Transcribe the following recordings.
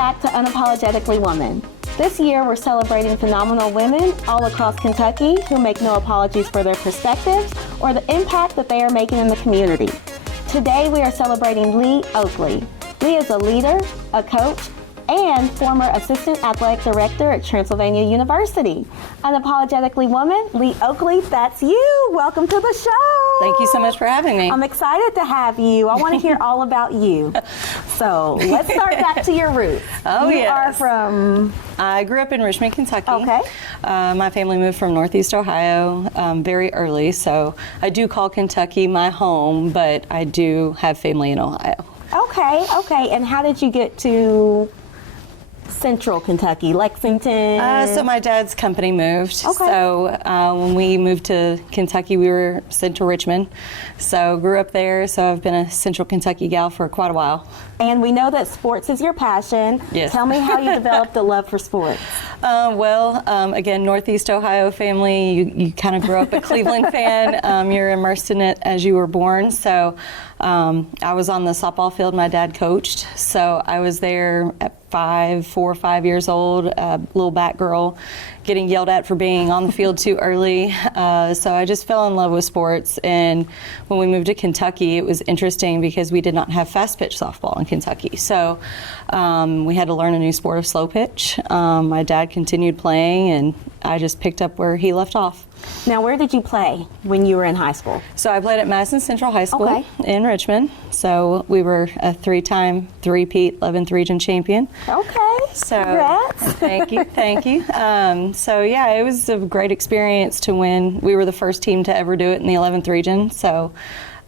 back to Unapologetically Woman. This year, we're celebrating phenomenal women all across Kentucky who make no apologies for their perspectives or the impact that they are making in the community. Today, we are celebrating Leigh Oakley. Leigh is a leader, a coach, and former Assistant Athletic Director at Transylvania University. Unapologetically Woman, Leigh Oakley, that's you. Welcome to the show. Thank you so much for having me. I'm excited to have you. I want to hear all about you. So let's start back to your roots. Oh, you yes. are from? I grew up in Richmond, Kentucky. Okay. My family moved from Northeast Ohio very early, so I do call Kentucky my home, but I do have family in Ohio. Okay. And how did you get to Central Kentucky, Lexington? So my dad's company moved. Okay. So when we moved to Kentucky, we were sent to Richmond. So grew up there. So I've been a Central Kentucky gal for quite a while. And we know that sports is your passion. Yes. Tell me how you developed a love for sports. Again, Northeast Ohio family, you kind of grew up a Cleveland fan. You're immersed in it as you were born. So I was on the softball field my dad coached. So I was there at 4 or 5 years old, a little bat girl, getting yelled at for being on the field too early. So I just fell in love with sports. And when we moved to Kentucky, it was interesting because we did not have fast pitch softball in Kentucky. So we had to learn a new sport of slow pitch. My dad continued playing, and I just picked up where he left off. Now, where did you play when you were in high school? So I played at Madison Central High School in Richmond. So we were a 3-time, 3-peat 11th region champion. Okay. So congrats. Thank you. So yeah, it was a great experience to win. We were the first team to ever do it in the 11th region. So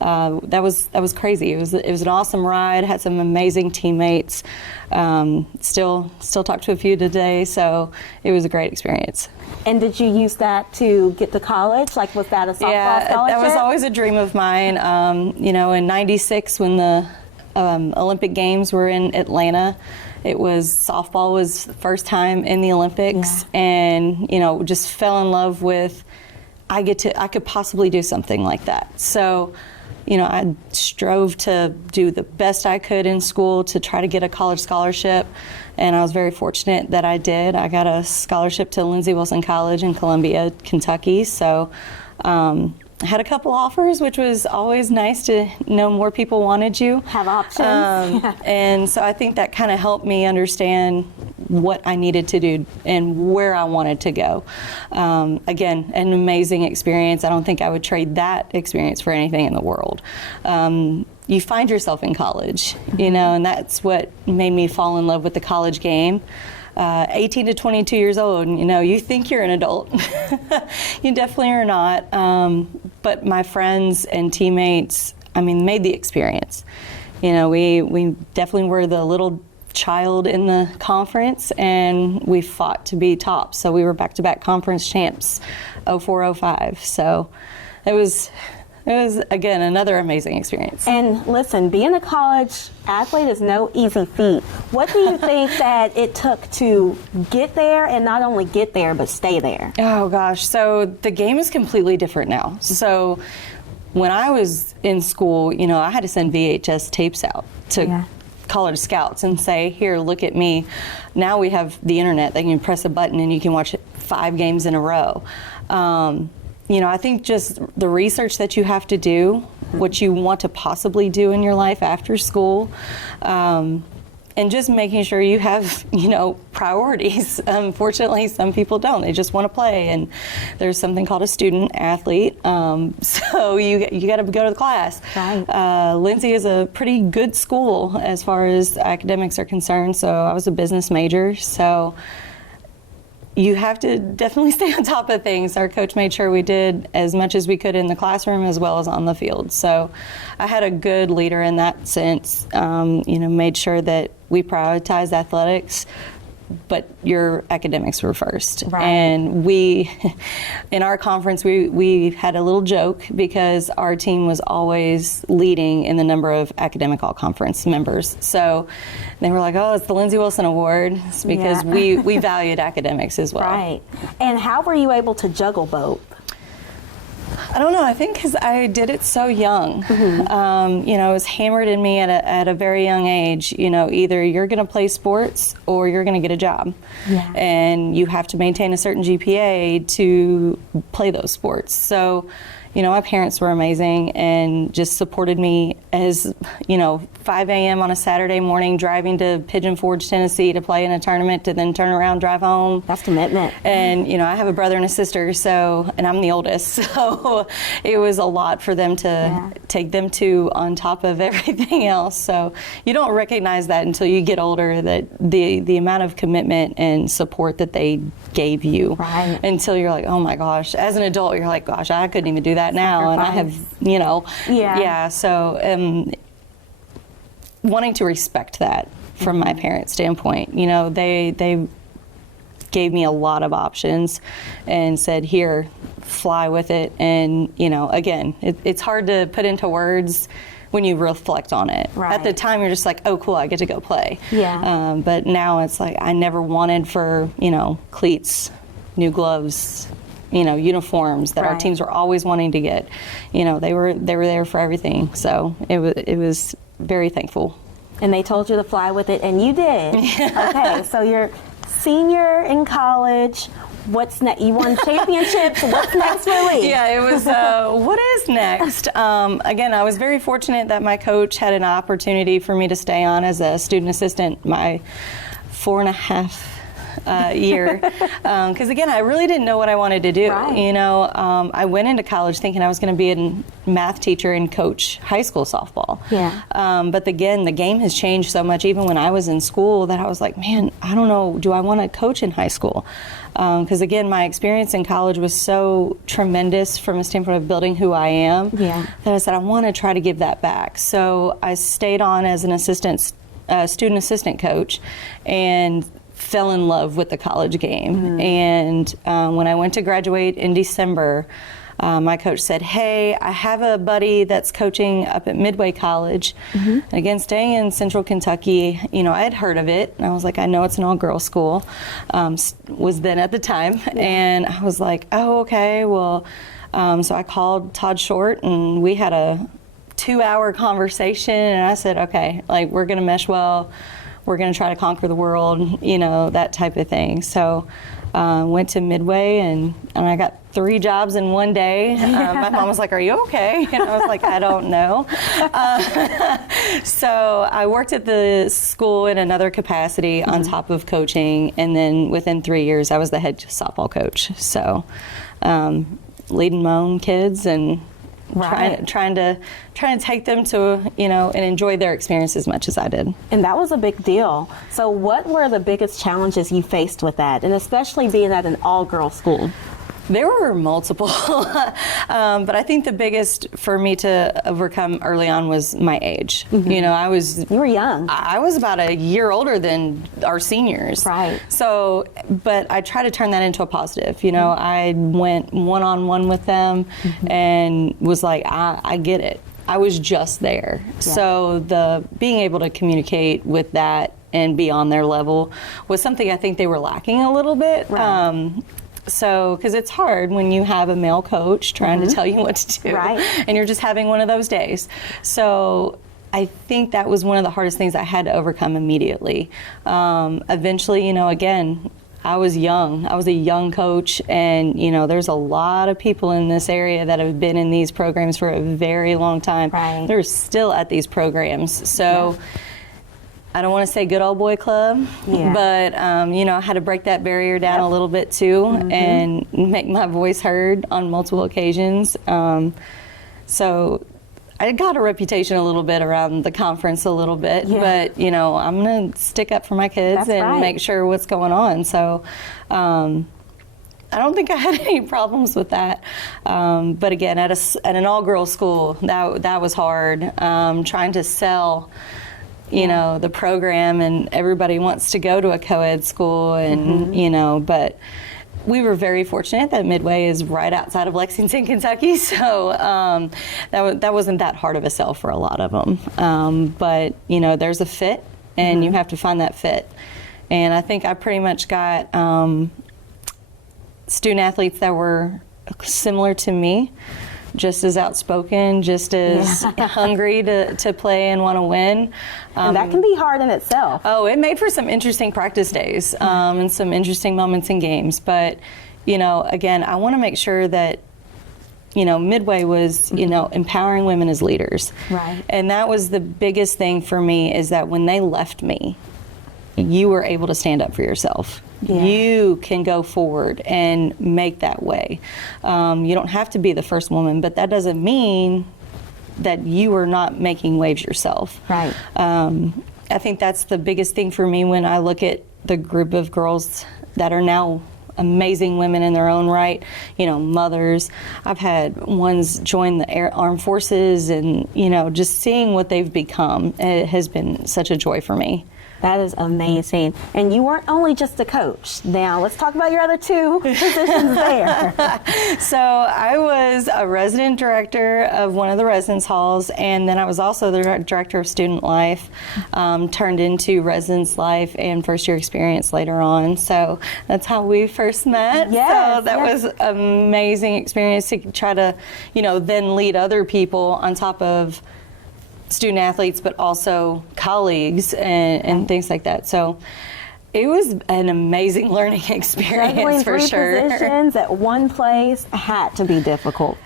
that was crazy. It was an awesome ride. Had some amazing teammates. Still talk to a few today. So it was a great experience. And did you use that to get to college? Like, was that a softball scholarship? That was always a dream of mine. In '96 when the Olympic Games were in Atlanta, softball was the first time in the Olympics, and just fell in love with I could possibly do something like that. So I strove to do the best I could in school to try to get a college scholarship, and I was very fortunate that I did. I got a scholarship to Lindsey Wilson College in Columbia, Kentucky. So I had a couple offers, which was always nice to know more people wanted you. Have options. And so I think that kind of helped me understand what I needed to do and where I wanted to go. Again, an amazing experience. I don't think I would trade that experience for anything in the world. You find yourself in college, and that's what made me fall in love with the college game. 18 to 22 years old, you think you're an adult. You definitely are not. But my friends and teammates, made the experience. We definitely were the little child in the conference, and we fought to be top. So we were back-to-back conference champs, 04-05. So it was again another amazing experience. And listen, being a college athlete is no easy feat. What do you think that it took to get there, and not only get there but stay there? Oh gosh, so the game is completely different now. So when I was in school, I had to send VHS tapes out to college scouts and say, here, look at me. Now we have the internet. They can press a button and you can watch 5 games in a row. I think just the research that you have to do, what you want to possibly do in your life after school, and just making sure you have, priorities. Unfortunately, some people don't. They just want to play, and there's something called a student athlete. So you got to go to the class. Right. Lindsey is a pretty good school as far as academics are concerned. So I was a business major. So you have to definitely stay on top of things. Our coach made sure we did as much as we could in the classroom as well as on the field. So I had a good leader in that sense, made sure that we prioritized athletics, but your academics were first. Right. And we, in our conference, we had a little joke because our team was always leading in the number of academic all-conference members. So they were like, oh, it's the Lindsey Wilson Award. It's because we valued academics as well. Right. And how were you able to juggle both? I don't know. I think because I did it so young. You know, it was hammered in me at a very young age. You know, either you're going to play sports or you're going to get a job. Yeah. And you have to maintain a certain GPA to play those sports. So, you know, my parents were amazing and just supported me as, you know, 5 a.m. on a Saturday morning driving to Pigeon Forge, Tennessee to play in a tournament to then turn around, drive home. That's commitment. And, you know, I have a brother and a sister, so, and I'm the oldest, so it was a lot for them to take them to on top of everything else. So you don't recognize that until you get older, that the amount of commitment and support that they gave you. Right. Until you're like, oh my gosh, as an adult, you're like, gosh, I couldn't even do that now. And I have, you know, so wanting to respect that from my parents' standpoint. You know, they gave me a lot of options and said, here, fly with it. And, you know, again, it's hard to put into words when you reflect on it. Right. At the time, you're just like, oh, cool, I get to go play. Yeah. But now it's like, I never wanted for, you know, cleats, new gloves, you know, uniforms that our teams were always wanting to get. You know, they were there for everything. So it was very thankful. And they told you to fly with it, and you did. Okay, so you're senior in college. What's next? You won championships. What's next for Leigh? Yeah, it was, what is next? Again, I was very fortunate that my coach had an opportunity for me to stay on as a student assistant my 4.5 year. Because again, I really didn't know what I wanted to do. Right. You know, I went into college thinking I was going to be a math teacher and coach high school softball. Yeah. But again, the game has changed so much even when I was in school that I was like, man, I don't know, do I want to coach in high school? Because again, my experience in college was so tremendous from a standpoint of building who I am that I said, I want to try to give that back. So I stayed on as an student assistant coach and fell in love with the college game. And when I went to graduate in December, my coach said, hey, I have a buddy that's coaching up at Midway College. Again, staying in Central Kentucky, you know, I had heard of it. And I was like, I know it's an all-girls school, was then at the time. And I was like, oh, okay, well, so I called Todd Short and we had a 2-hour conversation. And I said, okay, like, we're going to mesh well. We're going to try to conquer the world, you know, that type of thing. So went to Midway and I got 3 jobs in one day. My mom was like, are you okay? And I was like, I don't know. So I worked at the school in another capacity on top of coaching. And then within 3 years, I was the head softball coach. So leading my own kids and trying to take them to, you know, and enjoy their experience as much as I did. And that was a big deal. So what were the biggest challenges you faced with that, and especially being at an all-girls school? There were multiple, but I think the biggest for me to overcome early on was my age. You know, You were young. I was about a year older than our seniors. Right. So, but I try to turn that into a positive. You know, I went one-on-one with them and was like, I get it. I was just there. Yeah. So the being able to communicate with that and be on their level was something I think they were lacking a little bit. Right. So, because it's hard when you have a male coach trying to tell you what to do, and you're just having one of those days. So, I think that was one of the hardest things I had to overcome immediately. Eventually, you know, again, I was young. I was a young coach, and, you know, there's a lot of people in this area that have been in these programs for a very long time. Right. They're still at these programs. So, I don't want to say good old boy club, but, you know, I had to break that barrier down a little bit too and make my voice heard on multiple occasions. So I got a reputation a little bit around the conference a little bit, but, you know, I'm going to stick up for my kids make sure what's going on. So I don't think I had any problems with that. But again, at an all-girls school, that was hard. Trying to sell, you know, the program, and everybody wants to go to a co-ed school, and you know, but we were very fortunate that Midway is right outside of Lexington, Kentucky, so that wasn't that hard of a sell for a lot of them. But you know, there's a fit, and you have to find that fit. And I think I pretty much got student athletes that were similar to me. just as outspoken, just as hungry to play and want to win. And that can be hard in itself. Oh, it made for some interesting practice days and some interesting moments in games. But, again, I want to make sure that, Midway was, empowering women as leaders. Right. And that was the biggest thing for me, is that when they left me, you were able to stand up for yourself. Yeah. You can go forward and make that way. You don't have to be the first woman, but that doesn't mean that you are not making waves yourself. Right. I think that's the biggest thing for me when I look at the group of girls that are now amazing women in their own right, mothers. I've had ones join the armed forces, and, just seeing what they've become, it has been such a joy for me. That is amazing. And you weren't only just a coach. Now, let's talk about your other two positions there. So I was a resident director of one of the residence halls, and then I was also the director of student life, turned into residence life and first year experience later on. So that's how we first met. Yes, so that was an amazing experience to try to, then lead other people on top of student athletes, but also colleagues and things like that. So it was an amazing learning experience. Juggling for three sure. positions at one place had to be difficult.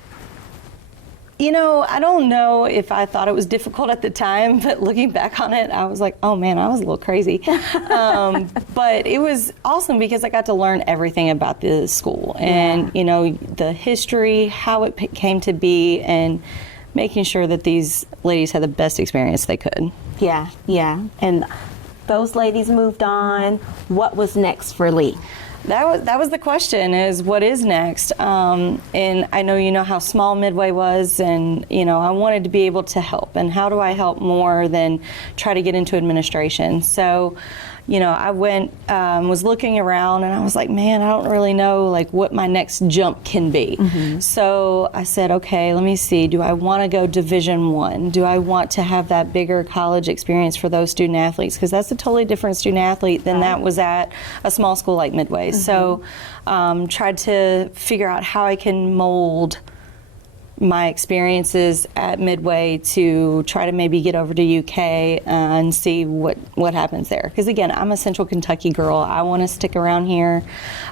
I don't know if I thought it was difficult at the time, but looking back on it, I was like, oh man, I was a little crazy. But it was awesome because I got to learn everything about the school and, the history, how it came to be, and making sure that these ladies had the best experience they could. Yeah. And those ladies moved on. What was next for Leigh? That was the question, is what is next? And I know how small Midway was, and I wanted to be able to help. And how do I help more than try to get into administration? So, I went, was looking around, and I was like, man, I don't really know what my next jump can be. Mm-hmm. So I said, okay, let me see. Do I want to go Division I? Do I want to have that bigger college experience for those student athletes? Because that's a totally different student athlete than that was at a small school like Midway. Mm-hmm. So tried to figure out how I can mold my experiences at Midway to try to maybe get over to UK and see what happens there. Because again, I'm a Central Kentucky girl. I want to stick around here,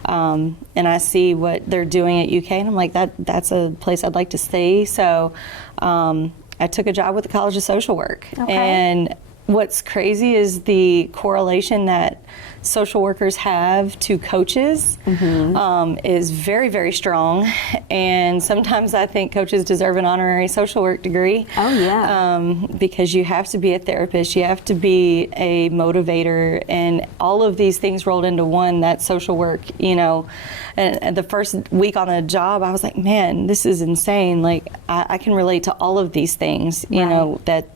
and I see what they're doing at UK, and I'm like, that's a place I'd like to stay. So I took a job with the College of Social Work. Okay. And what's crazy is the correlation that social workers have to coaches is very, very strong. And sometimes I think coaches deserve an honorary social work degree. Oh, yeah. Because you have to be a therapist, you have to be a motivator, and all of these things rolled into one, that social work, And the first week on the job, I was like, man, this is insane. I can relate to all of these things, that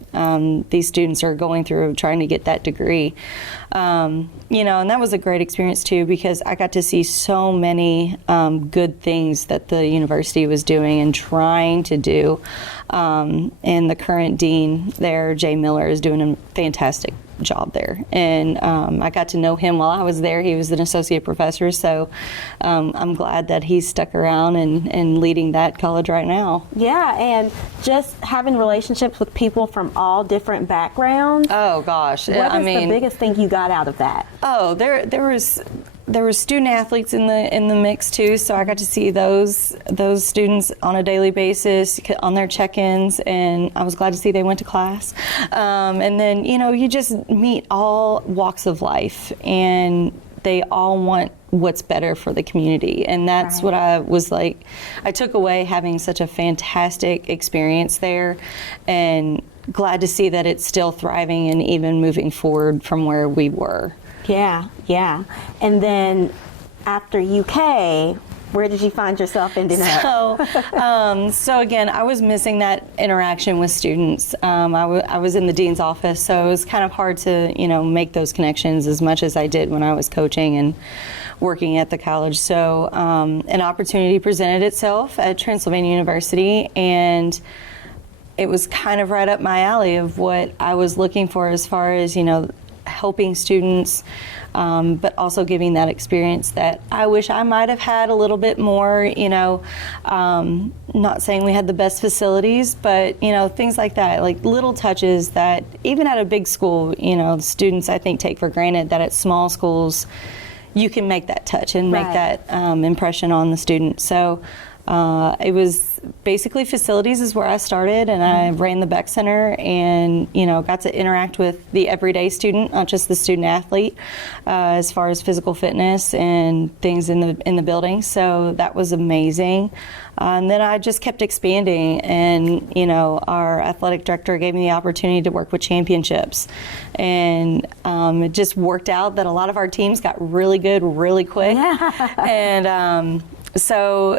these students are going through trying to get that degree. And that was a great experience too, because I got to see so many good things that the university was doing and trying to do. And the current dean there, Jay Miller, is doing a fantastic job there. And I got to know him while I was there. He was an associate professor, so I'm glad that he's stuck around and leading that college right now. Yeah, and just having relationships with people from all different backgrounds. Oh gosh, What is the biggest thing you got out of that? Oh, there were student athletes in the mix too, so I got to see those students on a daily basis on their check-ins, and I was glad to see they went to class. And then you just meet all walks of life, and they all want what's better for the community, and that's right. What I was like. I took away having such a fantastic experience there, and glad to see that it's still thriving and even moving forward from where we were. Yeah. And then after UK, where did you find yourself ending up? So again, I was missing that interaction with students. I was in the dean's office, so it was kind of hard to, make those connections as much as I did when I was coaching and working at the college. So an opportunity presented itself at Transylvania University, and it was kind of right up my alley of what I was looking for as far as, helping students, but also giving that experience that I wish I might have had a little bit more, not saying we had the best facilities, but, things like that, like little touches that even at a big school, the students, I think, take for granted that at small schools, you can make that touch and make that impression on the student. So it was basically facilities is where I started, and I ran the Beck Center, and got to interact with the everyday student, not just the student athlete, as far as physical fitness and things in the building. So that was amazing. And then I just kept expanding, and our athletic director gave me the opportunity to work with championships, and it just worked out that a lot of our teams got really good really quick, and so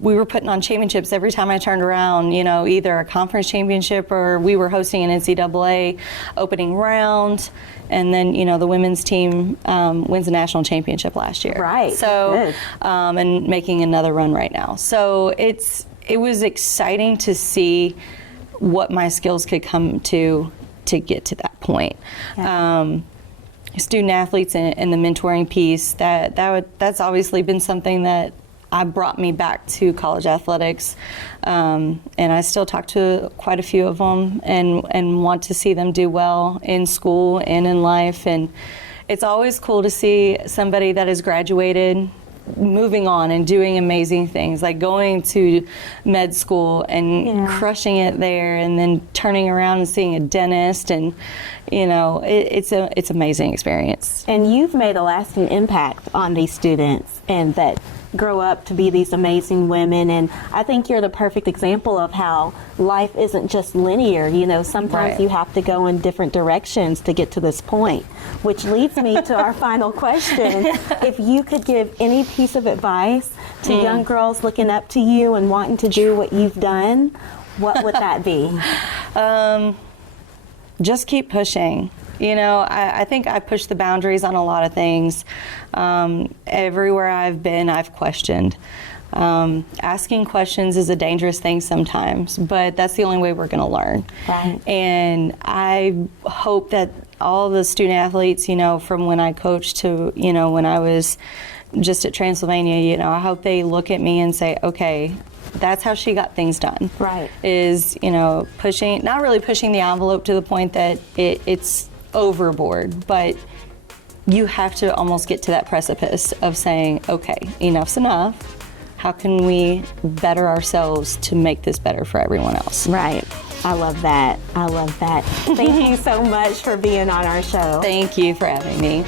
we were putting on championships every time I turned around, either a conference championship or we were hosting an NCAA opening round. And then, the women's team wins a national championship last year. Right. So, and making another run right now. So it was exciting to see what my skills could come to get to that point. Yeah. Student athletes and the mentoring piece, that's obviously been something that brought me back to college athletics, and I still talk to quite a few of them and want to see them do well in school and in life. And it's always cool to see somebody that has graduated moving on and doing amazing things, like going to med school and crushing it there, and then turning around and seeing a dentist, and it's an amazing experience. And you've made a lasting impact on these students, and that grow up to be these amazing women. And I think you're the perfect example of how life isn't just linear. Sometimes you have to go in different directions to get to this point, which leads me to our final question. If you could give any piece of advice to young girls looking up to you and wanting to do what you've done, what would that be? Just keep pushing. I think I pushed the boundaries on a lot of things. Everywhere I've been, I've questioned. Asking questions is a dangerous thing sometimes, but that's the only way we're going to learn. Right. And I hope that all the student athletes, from when I coached to, when I was just at Transylvania, I hope they look at me and say, okay, that's how she got things done. Right. Is, pushing, not really pushing the envelope to the point that it's overboard, but you have to almost get to that precipice of saying, okay, enough's enough. How can we better ourselves to make this better for everyone else? Right. I love that. Thank you so much for being on our show. Thank you for having me.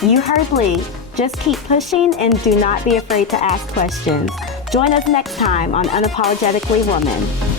You heard Leigh. Just keep pushing and do not be afraid to ask questions. Join us next time on Unapologetically Woman.